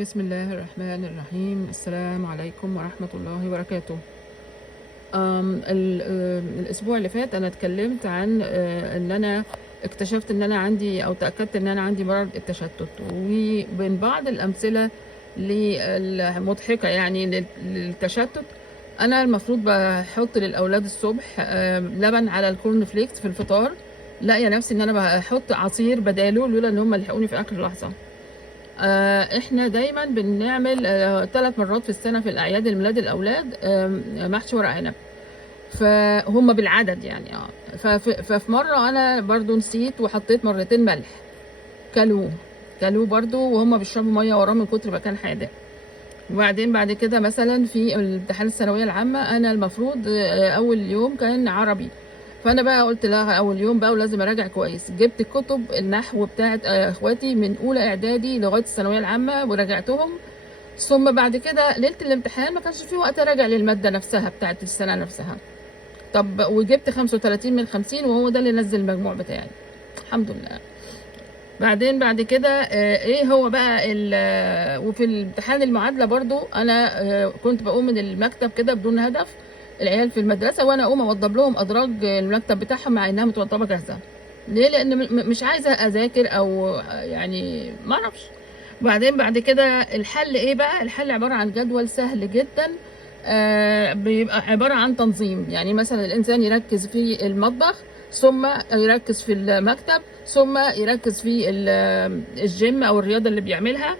بسم الله الرحمن الرحيم. السلام عليكم ورحمة الله وبركاته. الأسبوع اللي فات أنا اتكلمت عن إن أنا اكتشفت إن أنا عندي أو تأكدت إن أنا عندي مرض التشتت، وبين بعض الأمثلة المضحكة يعني للتشتت. أنا المفروض بحط للأولاد الصبح لبن على الكورن فليكس في الفطار، لاقية نفسي إن أنا بحط عصير بداله لولا إن هم لحقوني في آخر لحظة. احنا دايما بنعمل 3 مرات في السنة في الأعياد الميلاد الأولاد محشي ورق عنب، فهم بالعدد يعني. ففي مرة أنا برضو نسيت وحطيت مرتين ملح، كلوه برضو وهم بيشربوا مية وراه من كتر ما كان حادق. وبعدين بعد كده مثلا في امتحان الثانوية العامة، أنا المفروض أول يوم كان عربي، فانا بقى قلت لها اول يوم بقى ولازم اراجع كويس. جبت كتب النحو بتاعت اخواتي من اولى اعدادي لغايه الثانويه العامه وراجعتهم. ثم بعد كده ليله الامتحان ما كانش في وقت اراجع للماده نفسها بتاعت السنه نفسها. طب وجبت 35 من 50، وهو ده اللي نزل المجموع بتاعي، الحمد لله. بعدين بعد كده ايه هو بقى وفي الامتحان المعادله برضو انا كنت بقوم من المكتب كده بدون هدف، العيال في المدرسه وانا اقوم اوضب لهم ادراج المكتب بتاعهم مع انها متوضبه جاهزه. ليه؟ لان مش عايزه اذاكر او يعني ما اعرفش. وبعدين بعد كده الحل ايه بقى؟ الحل عباره عن جدول سهل جدا، بيبقى عباره عن تنظيم. يعني مثلا الانسان يركز في المطبخ، ثم يركز في المكتب، ثم يركز في الجيم او الرياضه اللي بيعملها.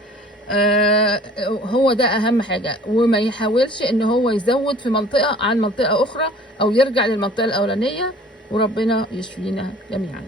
هو ده اهم حاجه، وما يحاولش ان هو يزود في منطقه عن منطقه اخرى او يرجع للمنطقه الاولانيه. وربنا يشفينا جميعا.